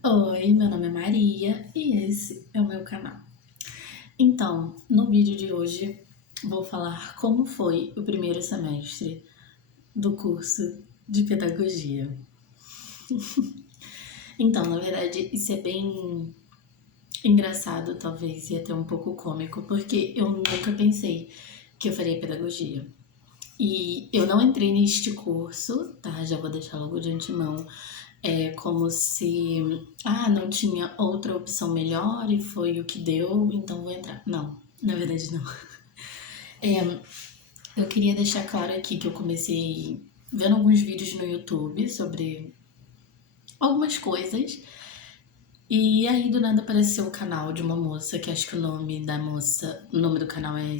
Oi, meu nome é Maria e esse é o meu canal. Então, no vídeo de hoje vou falar como foi o primeiro semestre do curso de pedagogia. Então, na verdade, isso é bem engraçado, talvez, e até um pouco cômico, porque eu nunca pensei que eu faria pedagogia. E eu não entrei neste curso, tá? Já vou deixar logo de antemão. É como se, não tinha outra opção melhor e foi o que deu, então vou entrar. Não, na verdade não. Eu queria deixar claro aqui que eu comecei vendo alguns vídeos no YouTube sobre algumas coisas. E aí do nada apareceu o canal de uma moça, que acho que o nome do canal é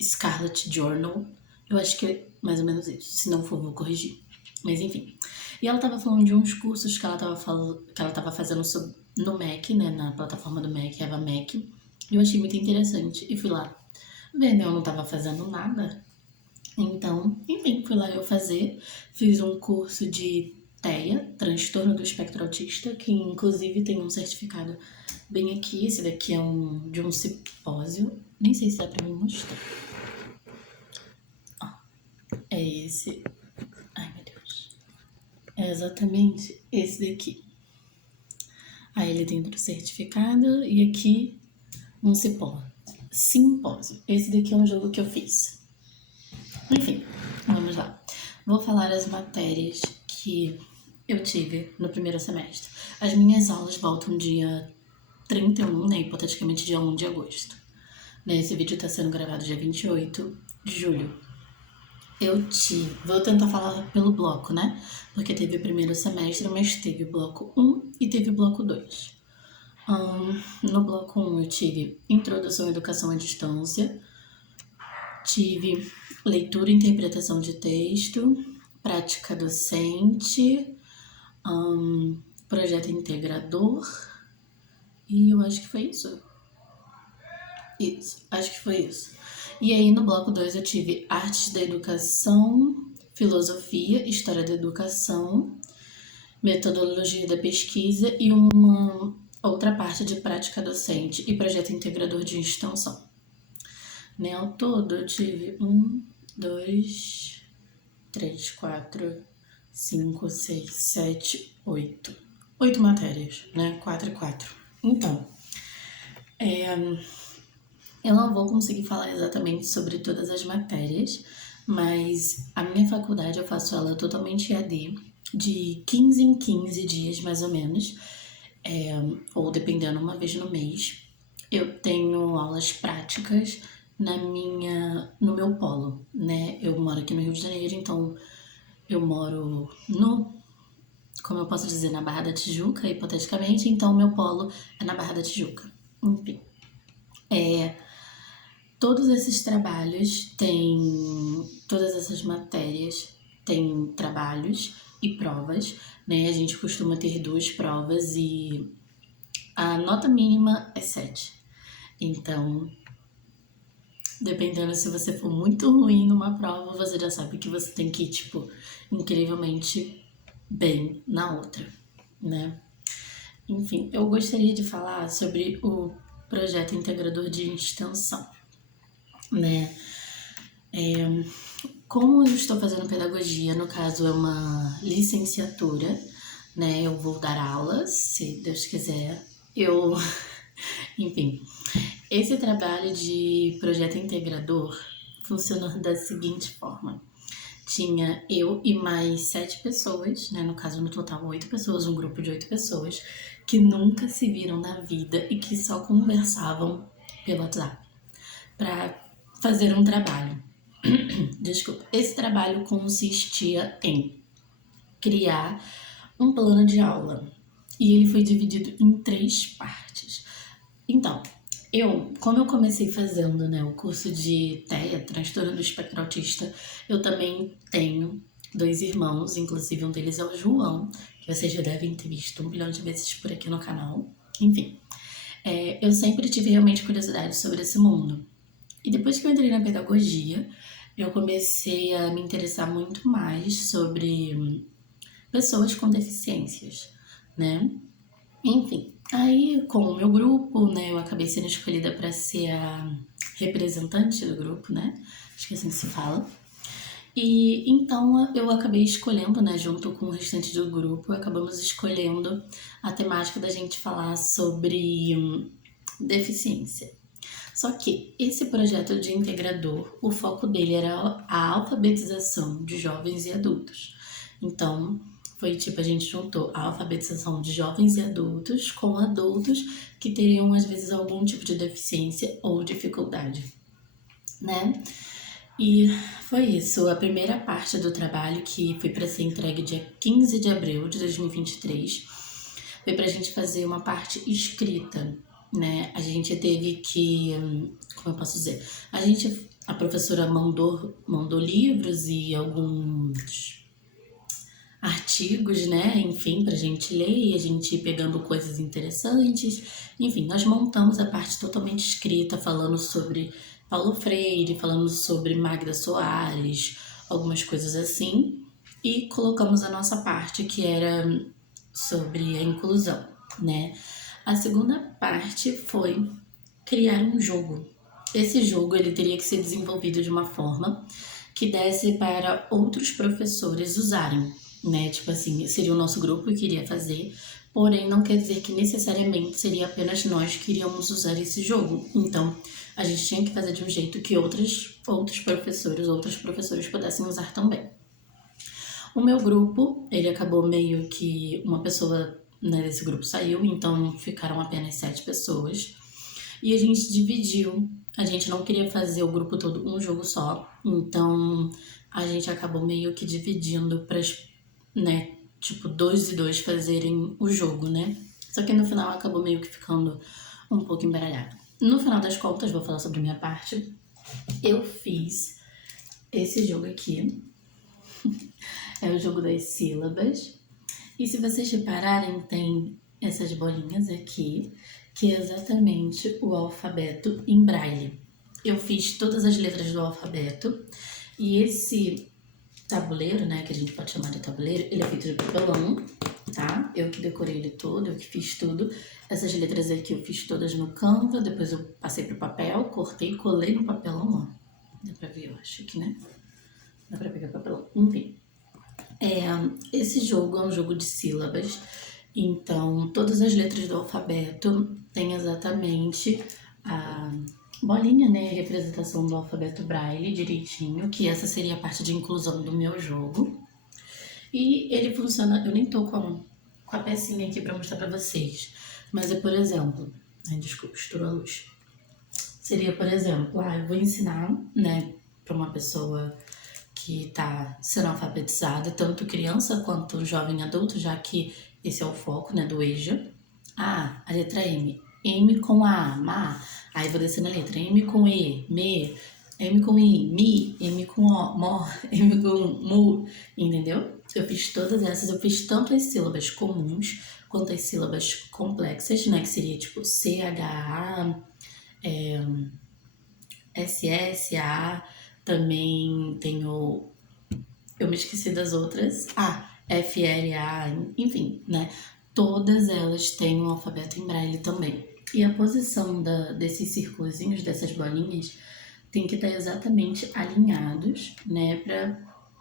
Scarlet Journal. Eu acho que é mais ou menos isso. Se não for, vou corrigir. Mas enfim. E ela tava falando de uns cursos que ela tava fazendo no Mac, né? Na plataforma do Mac, Eva Mac. E eu achei muito interessante. E fui lá vendo, eu não tava fazendo nada. Então, enfim, fui lá eu fazer. Fiz um curso de TEA, transtorno do espectro autista, que inclusive tem um certificado bem aqui. Esse daqui é de um simpósio. Nem sei se dá pra me mostrar. Ó, é esse. Ai, meu Deus. É exatamente esse daqui. Aí ele tem outro certificado e aqui um simpósio. Esse daqui é um jogo que eu fiz. Enfim, vamos lá. Vou falar as matérias que eu tive no primeiro semestre. As minhas aulas voltam dia 31, né? Hipoteticamente dia 1 de agosto. Esse vídeo tá sendo gravado dia 28 de julho. Vou tentar falar pelo bloco, né? Porque teve o primeiro semestre, mas teve o bloco 1 e teve o bloco 2. No bloco 1 eu tive Introdução à Educação à Distância, tive Leitura e Interpretação de Texto, Prática Docente, Projeto Integrador, e eu acho que foi isso. Isso, acho que foi isso. E aí no bloco 2 eu tive Artes da Educação, Filosofia, História da Educação, Metodologia da Pesquisa e uma outra parte de Prática Docente e Projeto Integrador de Extensão. Né, ao todo eu tive 2, 3, 4, 5, 6, 7, 8. 8 matérias, né? 4 e 4. Então, eu não vou conseguir falar exatamente sobre todas as matérias, mas a minha faculdade eu faço ela totalmente EAD, de 15 em 15 dias mais ou menos, ou dependendo, uma vez no mês. Eu tenho aulas práticas no meu polo, né? Eu moro aqui no Rio de Janeiro, então eu moro como eu posso dizer, na Barra da Tijuca, hipoteticamente, então meu polo é na Barra da Tijuca. Enfim. Todos esses trabalhos têm, todas essas matérias têm trabalhos e provas, né? A gente costuma ter 2 provas e a nota mínima é 7. Então, dependendo se você for muito ruim numa prova, você já sabe que você tem que ir, tipo, incrivelmente bem na outra, né? Enfim, eu gostaria de falar sobre o projeto integrador de extensão, né? Como eu estou fazendo pedagogia, no caso é uma licenciatura, né? Eu vou dar aulas, se Deus quiser. Enfim, esse trabalho de projeto integrador funcionou da seguinte forma. Tinha eu e mais 7 pessoas, né? No caso, no total, 8 pessoas, um grupo de 8 pessoas, que nunca se viram na vida e que só conversavam pelo WhatsApp para fazer um trabalho. Desculpa. Esse trabalho consistia em criar um plano de aula e ele foi dividido em 3 partes. Então, como eu comecei fazendo, né, o curso de TEA, transtorno do espectro autista, eu também tenho 2 irmãos, inclusive um deles é o João, que vocês já devem ter visto 1 bilhão de vezes por aqui no canal. Enfim, eu sempre tive realmente curiosidade sobre esse mundo. E depois que eu entrei na pedagogia, eu comecei a me interessar muito mais sobre pessoas com deficiências, né? Enfim, aí com o meu grupo, né, eu acabei sendo escolhida para ser a representante do grupo, né? Acho que é assim que se fala. E então eu acabei escolhendo, né, junto com o restante do grupo, acabamos escolhendo a temática da gente falar sobre deficiência. Só que esse projeto de integrador, o foco dele era a alfabetização de jovens e adultos. Então, foi tipo, a gente juntou a alfabetização de jovens e adultos com adultos que teriam, às vezes, algum tipo de deficiência ou dificuldade, né? E foi isso, a primeira parte do trabalho, que foi para ser entregue dia 15 de abril de 2023, foi para a gente fazer uma parte escrita, né? A gente teve que, como eu posso dizer, a professora mandou livros e alguns artigos, né? Enfim, pra gente ler e a gente ir pegando coisas interessantes. Enfim, nós montamos a parte totalmente escrita, falando sobre Paulo Freire, falando sobre Magda Soares, algumas coisas assim. E colocamos a nossa parte, que era sobre a inclusão, né? A segunda parte foi criar um jogo. Esse jogo ele teria que ser desenvolvido de uma forma que desse para outros professores usarem, né? Tipo assim, seria o nosso grupo que iria fazer, porém não quer dizer que necessariamente seria apenas nós que iríamos usar esse jogo. Então, a gente tinha que fazer de um jeito que outros professores pudessem usar também. O meu grupo, ele acabou meio que uma pessoa, né, desse grupo saiu, então ficaram apenas 7 pessoas. E a gente dividiu. A gente não queria fazer o grupo todo um jogo só, então a gente acabou meio que dividindo para, né, tipo, 2 e 2 fazerem o jogo, né? Só que no final acabou meio que ficando um pouco embaralhado. No final das contas, vou falar sobre a minha parte. Eu fiz esse jogo aqui, é o jogo das sílabas. E se vocês repararem, tem essas bolinhas aqui, que é exatamente o alfabeto em braille. Eu fiz todas as letras do alfabeto e esse tabuleiro, né, que a gente pode chamar de tabuleiro, ele é feito de papelão, tá? Eu que decorei ele todo, eu que fiz tudo. Essas letras aqui eu fiz todas no Canva, depois eu passei pro papel, cortei, colei no papelão, ó. Dá pra ver, eu acho que, né? Dá pra pegar papelão. Enfim. Esse jogo é um jogo de sílabas, então todas as letras do alfabeto têm exatamente a bolinha, né, a representação do alfabeto Braille direitinho, que essa seria a parte de inclusão do meu jogo. E ele funciona, eu nem tô com a pecinha aqui pra mostrar pra vocês, mas é, por exemplo, desculpa, estourou a luz. Seria, por exemplo, eu vou ensinar, né, pra uma pessoa que está sendo alfabetizada, tanto criança quanto jovem adulto, já que esse é o foco, né, do EJA. A letra M. M com A, ma. Aí vou descendo a letra. M com E, me. M com I, mi. M com O, mo. M com mu. Entendeu? Eu fiz todas essas. Eu fiz tanto as sílabas comuns quanto as sílabas complexas, né, que seria tipo C, H, A, S, S, A. Também tenho. Eu me esqueci das outras. F, L, A, enfim, né? Todas elas têm um alfabeto em braille também. E a posição desses círculozinhos, dessas bolinhas, tem que estar exatamente alinhados, né? Pra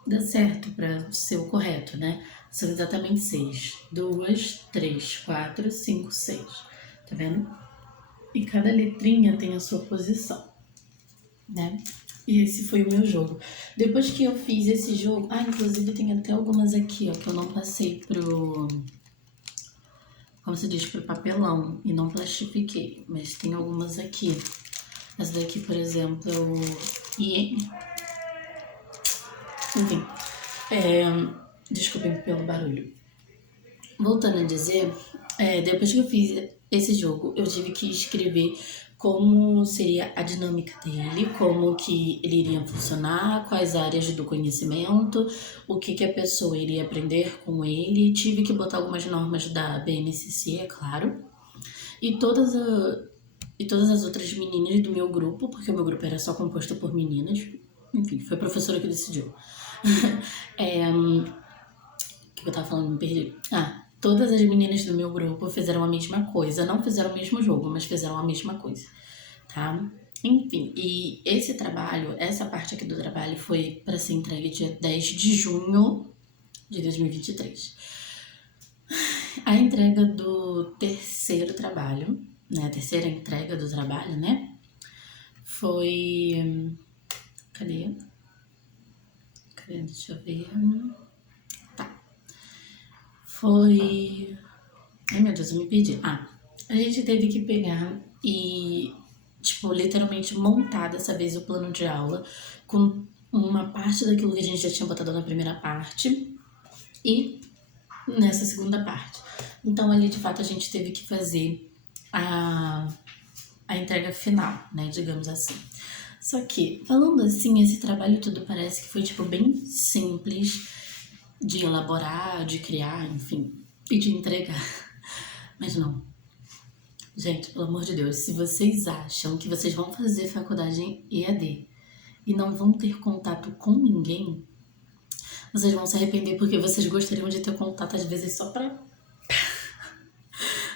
dar certo, pra ser o correto, né? São exatamente 6. 2, 3, 4, 5, 6. Tá vendo? E cada letrinha tem a sua posição, né? E esse foi o meu jogo. Depois que eu fiz esse jogo... inclusive tem até algumas aqui, ó, que eu não passei pro... Como se diz? Pro papelão. E não plastifiquei. Mas tem algumas aqui. Essa daqui, por exemplo, é o IN. Enfim. Desculpem pelo barulho. Voltando a dizer, depois que eu fiz esse jogo, eu tive que escrever como seria a dinâmica dele, como que ele iria funcionar, quais áreas do conhecimento, o que a pessoa iria aprender com ele. Tive que botar algumas normas da BNCC, é claro, e todas as outras meninas do meu grupo, porque o meu grupo era só composto por meninas. Enfim, foi a professora que decidiu. O que eu tava falando? Me perdi. todas as meninas do meu grupo fizeram a mesma coisa. Não fizeram o mesmo jogo, mas fizeram a mesma coisa, tá? Enfim, e esse trabalho, essa parte aqui do trabalho foi para ser entregue dia 10 de junho de 2023. A entrega do terceiro trabalho, né? A terceira entrega do trabalho, né? Foi... Cadê? Deixa eu ver. Tá. Foi... Ai, meu Deus, eu me perdi. A gente teve que pegar e, tipo, literalmente montar dessa vez o plano de aula com uma parte daquilo que a gente já tinha botado na primeira parte e nessa segunda parte. Então, ali, de fato, a gente teve que fazer a entrega final, né, digamos assim. Só que, falando assim, esse trabalho tudo parece que foi, tipo, bem simples de elaborar, de criar, enfim, e de entregar. Mas não. Gente, pelo amor de Deus, se vocês acham que vocês vão fazer faculdade em EAD e não vão ter contato com ninguém, vocês vão se arrepender porque vocês gostariam de ter contato às vezes só pra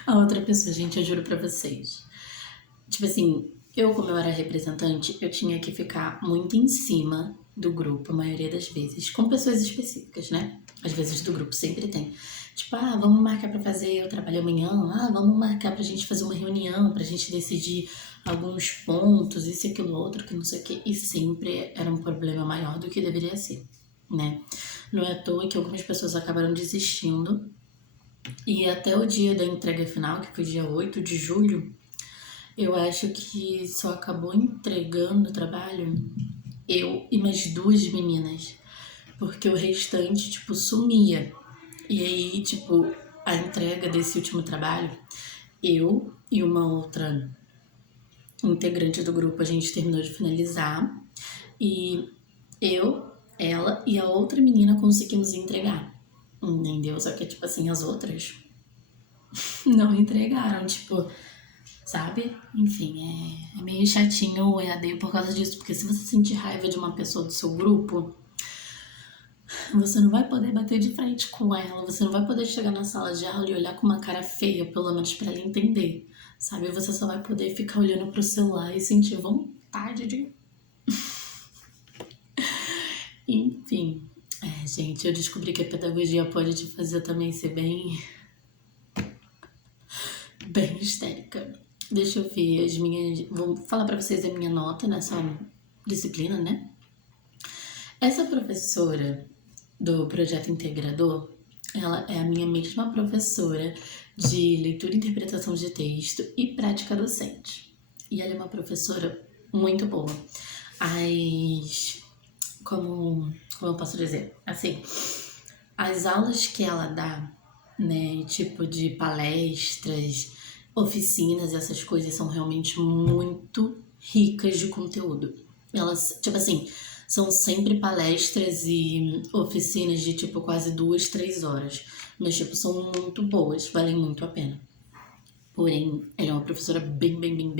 a outra pessoa, gente, eu juro pra vocês. Tipo assim, como eu era representante, eu tinha que ficar muito em cima do grupo, a maioria das vezes, com pessoas específicas, né? Às vezes do grupo sempre tem. Tipo, vamos marcar pra fazer o trabalho amanhã, vamos marcar pra gente fazer uma reunião, pra gente decidir alguns pontos, isso e aquilo outro, que não sei o quê. E sempre era um problema maior do que deveria ser, né? Não é à toa que algumas pessoas acabaram desistindo. E até o dia da entrega final, que foi dia 8 de julho, eu acho que só acabou entregando o trabalho eu e mais duas meninas. Porque o restante, tipo, sumia. E aí, tipo, a entrega desse último trabalho, eu e uma outra integrante do grupo, a gente terminou de finalizar. E eu, ela e a outra menina conseguimos entregar. Entendeu? Só que, tipo assim, as outras não entregaram, tipo, sabe? Enfim, é meio chatinho o EAD por causa disso, porque se você sentir raiva de uma pessoa do seu grupo, você não vai poder bater de frente com ela, você não vai poder chegar na sala de aula e olhar com uma cara feia, pelo menos pra ela entender, sabe? Você só vai poder ficar olhando pro celular e sentir vontade de... Enfim, gente, eu descobri que a pedagogia pode te fazer também ser bem histérica. Deixa eu ver as minhas... Vou falar pra vocês a minha nota nessa disciplina, né? Essa professora do projeto integrador, ela é a minha mesma professora de leitura e interpretação de texto e prática docente. E ela é uma professora muito boa. Como eu posso dizer? Assim, as aulas que ela dá, né, tipo de palestras, oficinas, essas coisas são realmente muito ricas de conteúdo. Elas, tipo assim, são sempre palestras e oficinas de tipo quase 2, 3 horas. Mas tipo, são muito boas, valem muito a pena. Porém, ela é uma professora bem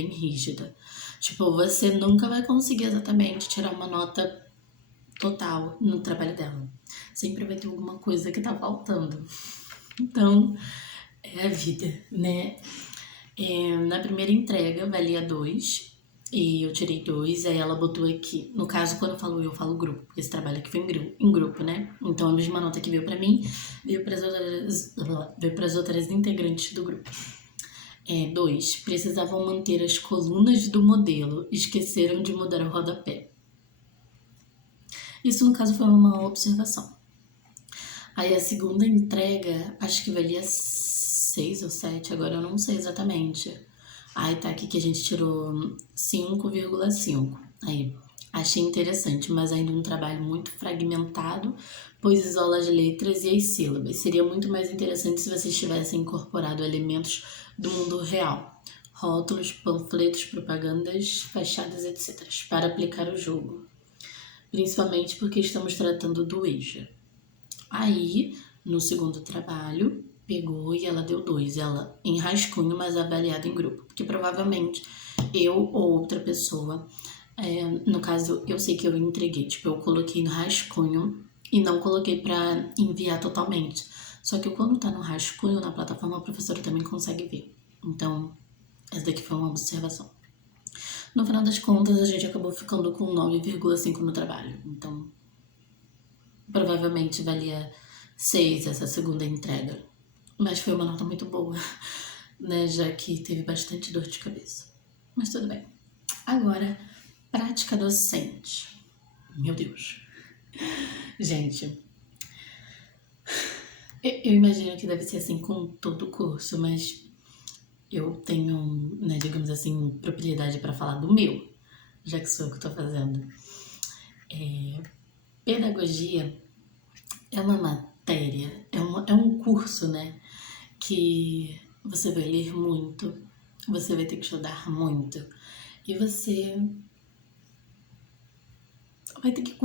rígida. Tipo, você nunca vai conseguir exatamente tirar uma nota total no trabalho dela. Sempre vai ter alguma coisa que tá faltando. Então, é a vida, né? Na primeira entrega, valia 2. E eu tirei 2, aí ela botou aqui. No caso, quando eu falo grupo, porque esse trabalho aqui foi em grupo, né? Então, a mesma nota que veio pra mim, veio pras outras integrantes do grupo. 2. Precisavam manter as colunas do modelo, esqueceram de mudar o rodapé. Isso, no caso, foi uma observação. Aí, a segunda entrega, acho que valia 6 ou 7, agora eu não sei exatamente. Aí tá aqui que a gente tirou 5,5. Aí, achei interessante, mas ainda um trabalho muito fragmentado, pois isola as letras e as sílabas. Seria muito mais interessante se vocês tivessem incorporado elementos do mundo real. Rótulos, panfletos, propagandas, fachadas, etc. para aplicar o jogo. Principalmente porque estamos tratando do EJA. Aí, no segundo trabalho, pegou e ela deu 2. Ela em rascunho, mas avaliada em grupo. Porque provavelmente eu ou outra pessoa, no caso, eu sei que eu entreguei. Tipo, eu coloquei no rascunho e não coloquei pra enviar totalmente. Só que quando tá no rascunho na plataforma, a professora também consegue ver. Então, essa daqui foi uma observação. No final das contas, a gente acabou ficando com 9,5 no trabalho. Então, provavelmente valia 6 essa segunda entrega. Mas foi uma nota muito boa, né? Já que teve bastante dor de cabeça. Mas tudo bem. Agora, prática docente. Meu Deus. Gente, eu imagino que deve ser assim com todo o curso, mas eu tenho, né, digamos assim, propriedade para falar do meu, já que sou eu que estou fazendo. Pedagogia é uma matéria, é um curso, né, que você vai ler muito, você vai ter que estudar muito, e você vai ter que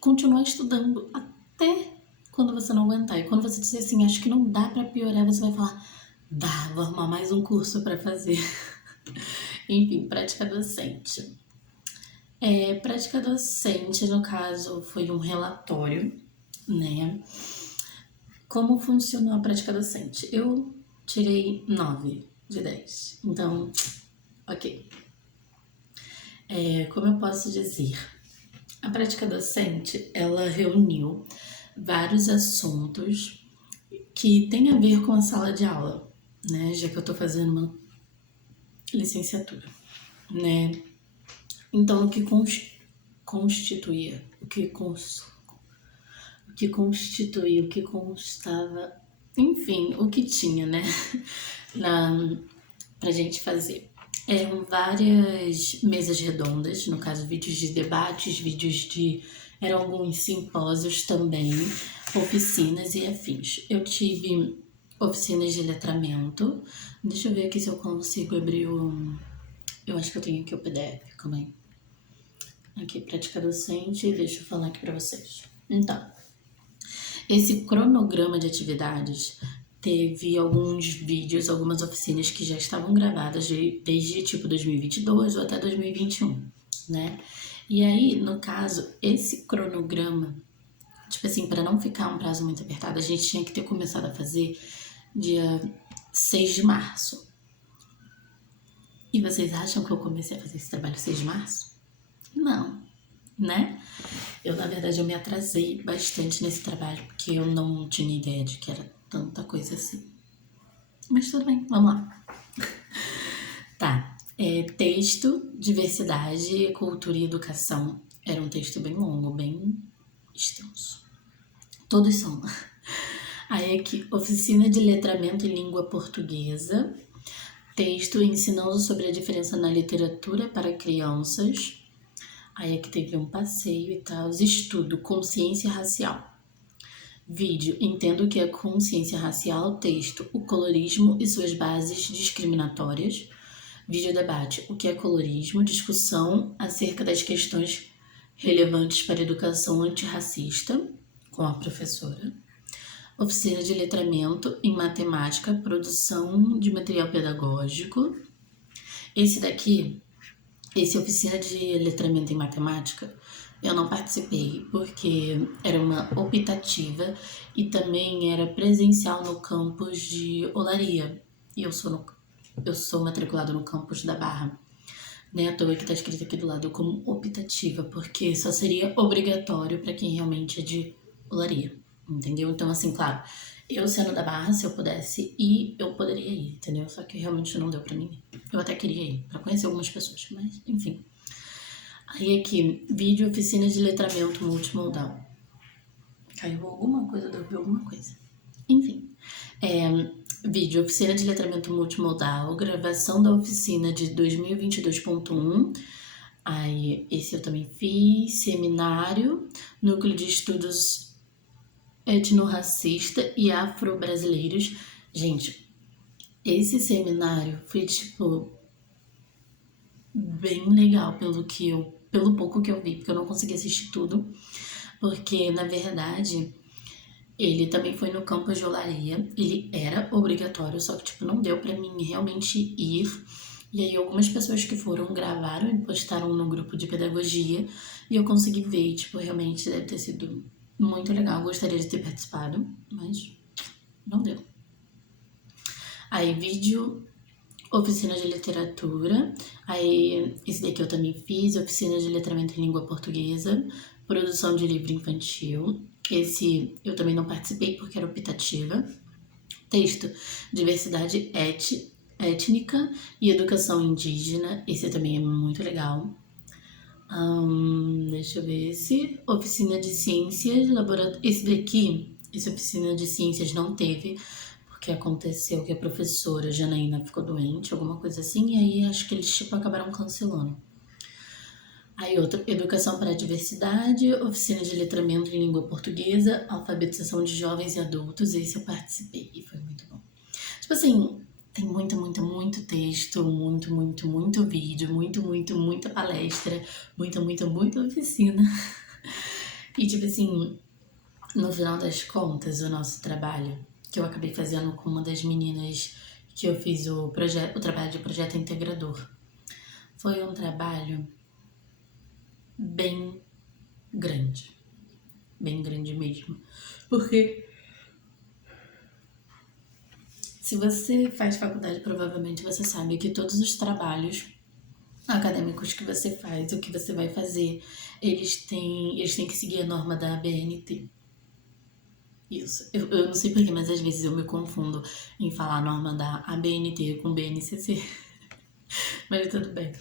continuar estudando até quando você não aguentar. E quando você disser assim, acho que não dá para piorar, você vai falar, dá, vou arrumar mais um curso para fazer. Enfim, prática docente. Prática docente, no caso, foi um relatório, né? Como funcionou a prática docente? Eu tirei 9 de 10. Então, ok. Como eu posso dizer? A prática docente, ela reuniu vários assuntos que têm a ver com a sala de aula, né? Já que eu tô fazendo uma licenciatura, né? Então, o que constituía, o que constituía, o que constava, enfim, o que tinha, né? Pra gente fazer. Eram várias mesas redondas, no caso, vídeos de debates, eram alguns simpósios também, oficinas e afins. Eu tive oficinas de letramento. Deixa eu ver aqui se eu consigo abrir o... Eu acho que eu tenho aqui o PDF, calma aí. Aqui, prática docente, deixa eu falar aqui pra vocês. Então, esse cronograma de atividades teve alguns vídeos, algumas oficinas que já estavam gravadas desde tipo 2022 ou até 2021, né? E aí, no caso, esse cronograma, tipo assim, para não ficar um prazo muito apertado, a gente tinha que ter começado a fazer dia 6 de março. E vocês acham que eu comecei a fazer esse trabalho 6 de março? Não, né? Na verdade, eu me atrasei bastante nesse trabalho, porque eu não tinha ideia de que era tanta coisa assim. Mas tudo bem, vamos lá. Tá, texto, diversidade, cultura e educação. Era um texto bem longo, bem extenso. Todos são. Aí aqui, oficina de letramento em língua portuguesa. Texto ensinando sobre a diferença na literatura para crianças. Aí aqui teve um passeio e tal. Estudo, consciência racial. Vídeo, entendo o que é consciência racial. Texto, o colorismo e suas bases discriminatórias. Vídeo debate, o que é colorismo? Discussão acerca das questões relevantes para a educação antirracista, com a professora. Oficina de letramento em matemática, produção de material pedagógico. Esse oficina de letramento em matemática, eu não participei porque era uma optativa e também era presencial no campus de Olaria. E eu sou matriculada no campus da Barra, né? À toa que tá escrito aqui do lado como optativa, porque só seria obrigatório para quem realmente é de Olaria, entendeu? Então, assim, claro, eu sendo da Barra, se eu pudesse ir, eu poderia ir, entendeu? Só que realmente não deu pra mim ir. Eu até queria ir, pra conhecer algumas pessoas, mas enfim. Aí aqui, vídeo oficina de letramento multimodal. Caiu alguma coisa, deu alguma coisa. Enfim. Vídeo oficina de letramento multimodal, gravação da oficina de 2022.1. Aí, esse eu também fiz. Seminário, núcleo de estudos etnorracista e afro-brasileiros. Gente, esse seminário foi, tipo, bem legal pelo pouco que eu vi, porque eu não consegui assistir tudo, porque, na verdade, ele também foi no campus de Olaria, ele era obrigatório, só que, tipo, não deu pra mim realmente ir. E aí algumas pessoas que foram gravaram e postaram no grupo de pedagogia e eu consegui ver, tipo, realmente deve ter sido muito legal. Eu gostaria de ter participado, mas não deu. Aí vídeo, oficina de literatura, aí esse daqui eu também fiz, oficina de letramento em língua portuguesa, produção de livro infantil, esse eu também não participei porque era optativa, texto, diversidade étnica e educação indígena, esse também é muito legal. Deixa eu ver esse, oficina de ciências, esse daqui, essa oficina de ciências não teve, porque aconteceu que a professora Janaína ficou doente, alguma coisa assim, e aí acho que eles tipo acabaram cancelando. Aí outra, educação para a diversidade, oficina de letramento em língua portuguesa, alfabetização de jovens e adultos, esse eu participei e foi muito bom. Tipo assim, tem muito texto, muito vídeo, muita palestra, muita oficina. E tipo assim, no final das contas, o nosso trabalho, que eu acabei fazendo com uma das meninas que eu fiz o trabalho de projeto integrador, foi um trabalho bem grande mesmo. Porque se você faz faculdade, provavelmente você sabe que todos os trabalhos acadêmicos que você faz, o que você vai fazer, eles têm que seguir a norma da ABNT. Isso. Eu não sei porquê, mas às vezes eu me confundo em falar a norma da ABNT com BNCC. Mas tudo bem.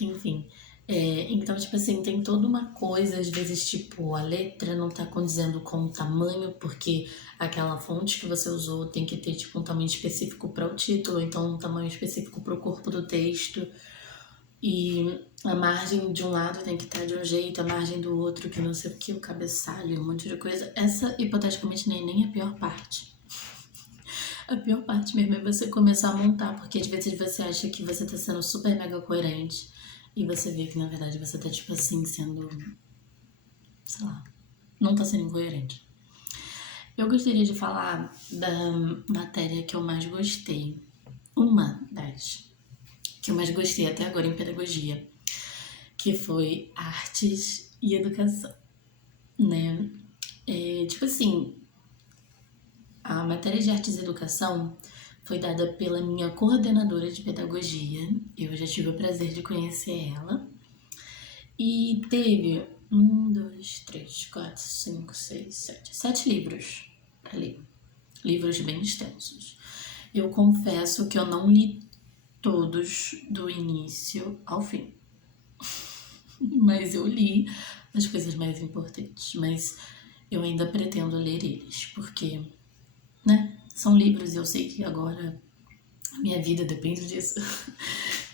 Enfim. Então, tipo assim, tem toda uma coisa, às vezes, tipo, a letra não tá condizendo com o tamanho, porque aquela fonte que você usou tem que ter, tipo, um tamanho específico para o título, então um tamanho específico para o corpo do texto. E a margem de um lado tem que estar de um jeito, a margem do outro, que não sei o que, o cabeçalho, um monte de coisa. Essa, hipoteticamente, nem a pior parte. A pior parte mesmo é você começar a montar, porque às vezes você acha que você tá sendo super mega coerente e você vê que na verdade você tá tipo assim sendo, sei lá, não tá sendo incoerente. Eu gostaria de falar da matéria que eu mais gostei. Uma das que eu mais gostei até agora em pedagogia, que foi artes e educação, né? Tipo assim, a matéria de artes e educação foi dada pela minha coordenadora de pedagogia. Eu já tive o prazer de conhecer ela. E teve 7 livros para ler. Livros bem extensos. Eu confesso que eu não li todos do início ao fim. Mas eu li as coisas mais importantes. Mas eu ainda pretendo ler eles, porque, né, são livros e eu sei que agora a minha vida depende disso.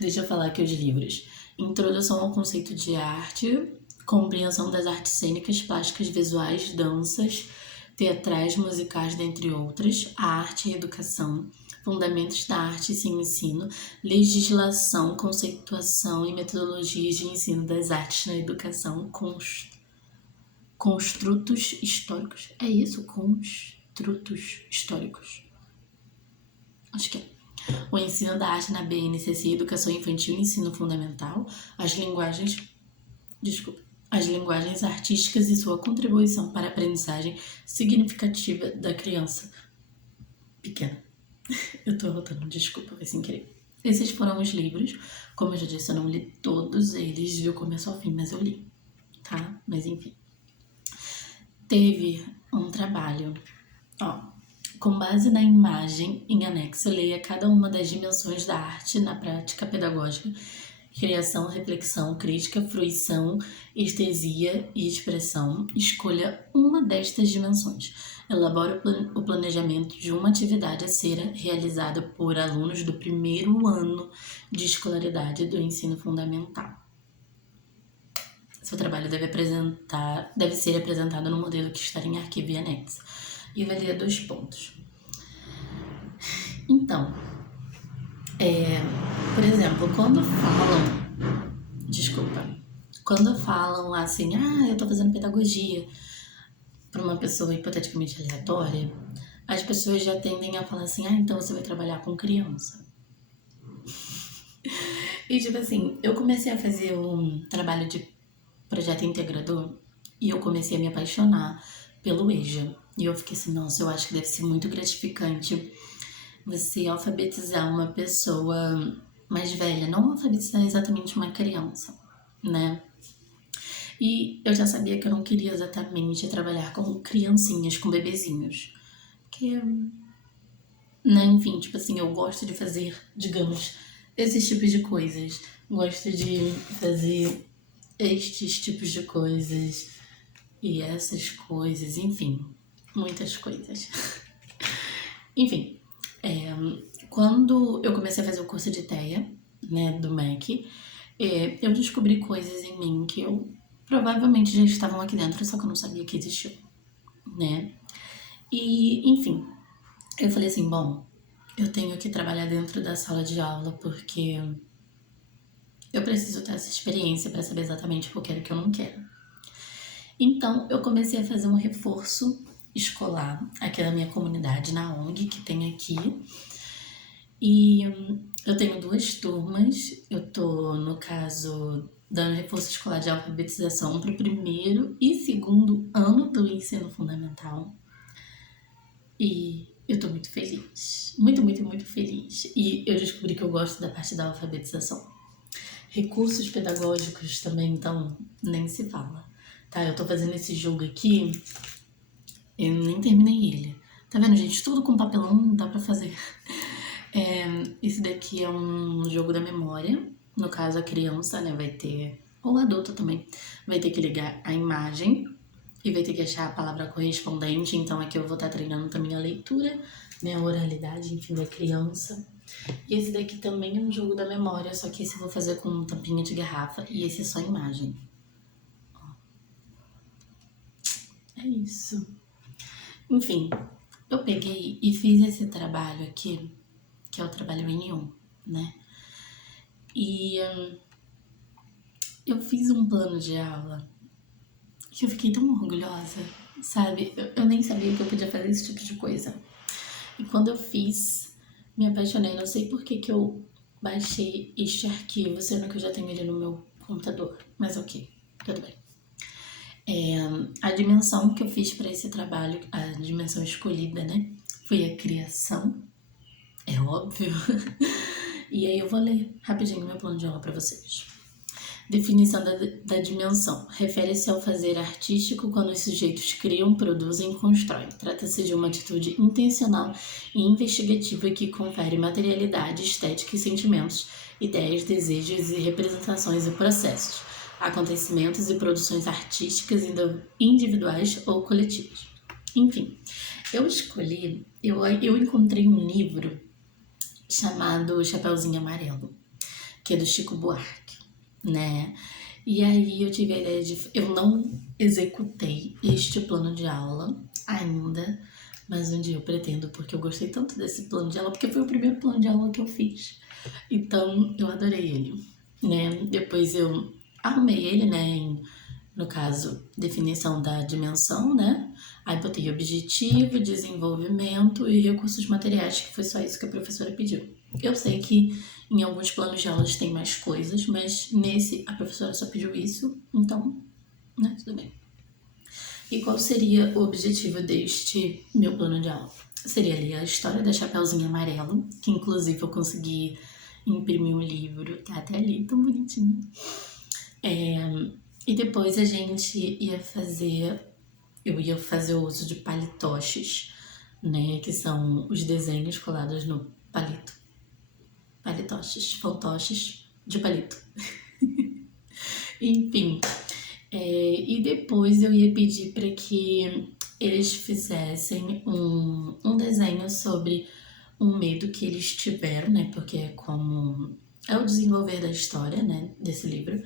Deixa eu falar aqui os livros. Introdução ao conceito de arte, compreensão das artes cênicas, plásticas, visuais, danças, teatrais, musicais, dentre outras, a arte e a educação, fundamentos da arte e sem ensino, legislação, conceituação e metodologias de ensino das artes na educação, construtos históricos. É isso? Construtos históricos. Acho que é. O ensino da arte na BNCC, educação infantil e ensino fundamental, as linguagens artísticas e sua contribuição para a aprendizagem significativa da criança pequena. Eu tô rotando, desculpa, foi sem querer. Esses foram os livros. Como eu já disse, eu não li todos eles do começo ao fim, mas eu li, tá? Mas enfim. Teve um trabalho, com base na imagem em anexo, leia cada uma das dimensões da arte na prática pedagógica: criação, reflexão, crítica, fruição, estesia e expressão. Escolha uma destas dimensões. Elabore o planejamento de uma atividade a ser realizada por alunos do primeiro ano de escolaridade do ensino fundamental. Seu trabalho deve ser apresentado no modelo que está em arquivo e anexo. E vai ler 2 pontos. Então, por exemplo, quando falam assim, eu tô fazendo pedagogia para uma pessoa hipoteticamente aleatória, as pessoas já tendem a falar assim, então você vai trabalhar com criança. E tipo assim, eu comecei a fazer um trabalho de projeto integrador e eu comecei a me apaixonar pelo EJA. E eu fiquei assim, nossa, eu acho que deve ser muito gratificante você alfabetizar uma pessoa mais velha, não alfabetizar exatamente uma criança, né? E eu já sabia que eu não queria exatamente trabalhar com criancinhas, com bebezinhos. Porque, né, enfim, tipo assim, eu gosto de fazer, digamos, esses tipos de coisas. Gosto de fazer estes tipos de coisas e essas coisas, enfim, muitas coisas. Enfim, quando eu comecei a fazer o curso de TEA, né, do MEC, eu descobri coisas em mim que eu provavelmente já estavam aqui dentro, só que eu não sabia que existiam, né? E, enfim, eu falei assim, bom, eu tenho que trabalhar dentro da sala de aula porque eu preciso ter essa experiência para saber exatamente o que eu quero e o que eu não quero. Então, eu comecei a fazer um reforço escolar aqui na minha comunidade, na ONG que tem aqui. E eu tenho 2 turmas. Eu tô, no caso, dando reforço escolar de alfabetização para o primeiro e segundo ano do ensino fundamental. E eu tô muito feliz. Muito, muito, muito feliz. E eu descobri que eu gosto da parte da alfabetização. Recursos pedagógicos também, então, nem se fala. Tá, eu tô fazendo esse jogo aqui, eu nem terminei ele. Tá vendo, gente? Tudo com papelão não dá pra fazer. Esse daqui é um jogo da memória. No caso, a criança, né, vai ter, ou o adulto também, vai ter que ligar a imagem e vai ter que achar a palavra correspondente. Então, aqui eu vou estar treinando também a leitura, né, a oralidade, enfim, da criança. E esse daqui também é um jogo da memória, só que esse eu vou fazer com tampinha de garrafa e esse é só imagem. É isso. Enfim, eu peguei e fiz esse trabalho aqui, que é o trabalho N1, né? E eu fiz um plano de aula que eu fiquei tão orgulhosa, sabe? Eu nem sabia que eu podia fazer esse tipo de coisa. E quando eu fiz, me apaixonei. Não sei por que eu baixei este arquivo, sendo que eu já tenho ele no meu computador. Mas ok, tudo bem. A dimensão que eu fiz para esse trabalho, a dimensão escolhida, né? Foi a criação, é óbvio. E aí eu vou ler rapidinho meu plano de aula para vocês. Definição da dimensão. Refere-se ao fazer artístico quando os sujeitos criam, produzem e constroem. Trata-se de uma atitude intencional e investigativa que confere materialidade, estética e sentimentos, ideias, desejos e representações e processos, acontecimentos e produções artísticas individuais ou coletivas. Enfim, eu encontrei um livro chamado Chapeuzinho Amarelo, que é do Chico Buarque, né? E aí eu tive a ideia de... Eu não executei este plano de aula ainda, mas um dia eu pretendo, porque eu gostei tanto desse plano de aula, porque foi o primeiro plano de aula que eu fiz. Então, eu adorei ele, né? Depois eu arrumei ele, né, no caso, definição da dimensão, né? Aí botei objetivo, desenvolvimento e recursos materiais, que foi só isso que a professora pediu. Eu sei que em alguns planos de aulas tem mais coisas, mas nesse a professora só pediu isso, então, né, tudo bem. E qual seria o objetivo deste meu plano de aula? Seria ali a história da Chapeuzinho Amarelo, que inclusive eu consegui imprimir um livro, tá até ali, tão bonitinho. E depois a gente eu ia fazer o uso de palitoches, né, que são os desenhos colados no palito. Palitoches, fantoches de palito. Enfim, e depois eu ia pedir para que eles fizessem um desenho sobre um medo que eles tiveram, né? Porque é o desenvolver da história, né? Desse livro.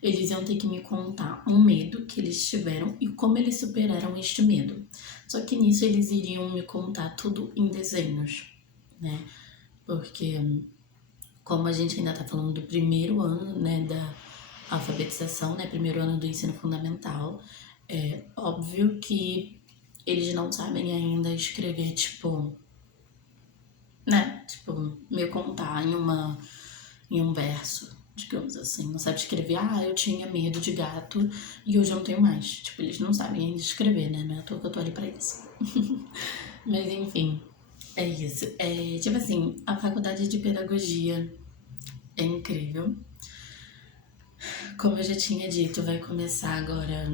Eles iam ter que me contar um medo que eles tiveram e como eles superaram este medo. Só que nisso eles iriam me contar tudo em desenhos, né? Porque como a gente ainda tá falando do primeiro ano, né, da alfabetização, né, primeiro ano do ensino fundamental, é óbvio que eles não sabem ainda escrever, tipo, né, tipo, me contar em um verso, digamos assim. Não sabe escrever, eu tinha medo de gato e hoje eu não tenho mais. Tipo, eles não sabem ainda escrever, né? Não é à toa que eu tô ali pra isso. Mas enfim, é isso. Tipo assim, a faculdade de pedagogia é incrível. Como eu já tinha dito, vai começar agora,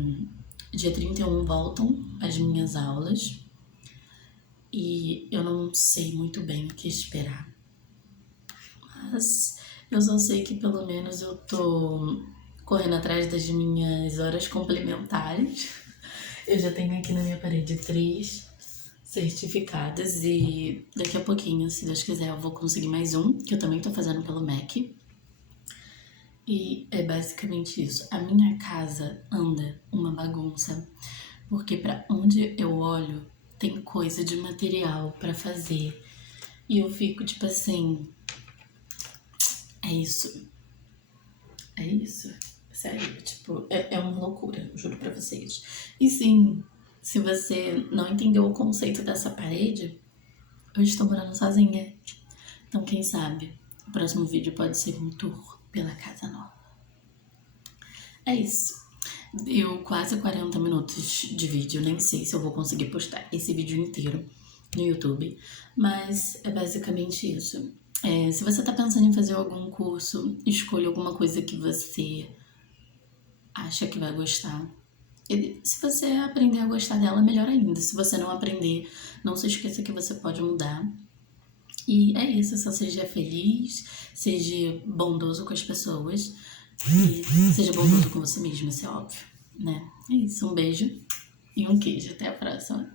dia 31 voltam as minhas aulas. E eu não sei muito bem o que esperar. Mas eu só sei que pelo menos eu tô correndo atrás das minhas horas complementares. Eu já tenho aqui na minha parede 3 certificadas e daqui a pouquinho, se Deus quiser, eu vou conseguir mais um, que eu também tô fazendo pelo MEC. E é basicamente isso. A minha casa anda uma bagunça, porque pra onde eu olho tem coisa de material pra fazer. E eu fico tipo assim, é isso. É isso. Sério, tipo, é uma loucura, juro pra vocês. E sim, se você não entendeu o conceito dessa parede, eu estou morando sozinha. Então, quem sabe, o próximo vídeo pode ser um tour pela casa nova. É isso. Deu quase 40 minutos de vídeo, nem sei se eu vou conseguir postar esse vídeo inteiro no YouTube, mas é basicamente isso. Se você tá pensando em fazer algum curso, escolha alguma coisa que você acha que vai gostar. E se você aprender a gostar dela, melhor ainda. Se você não aprender, não se esqueça que você pode mudar. E é isso, só seja feliz, seja bondoso com as pessoas e seja bondoso com você mesmo, isso é óbvio, né? É isso, um beijo e um queijo. Até a próxima.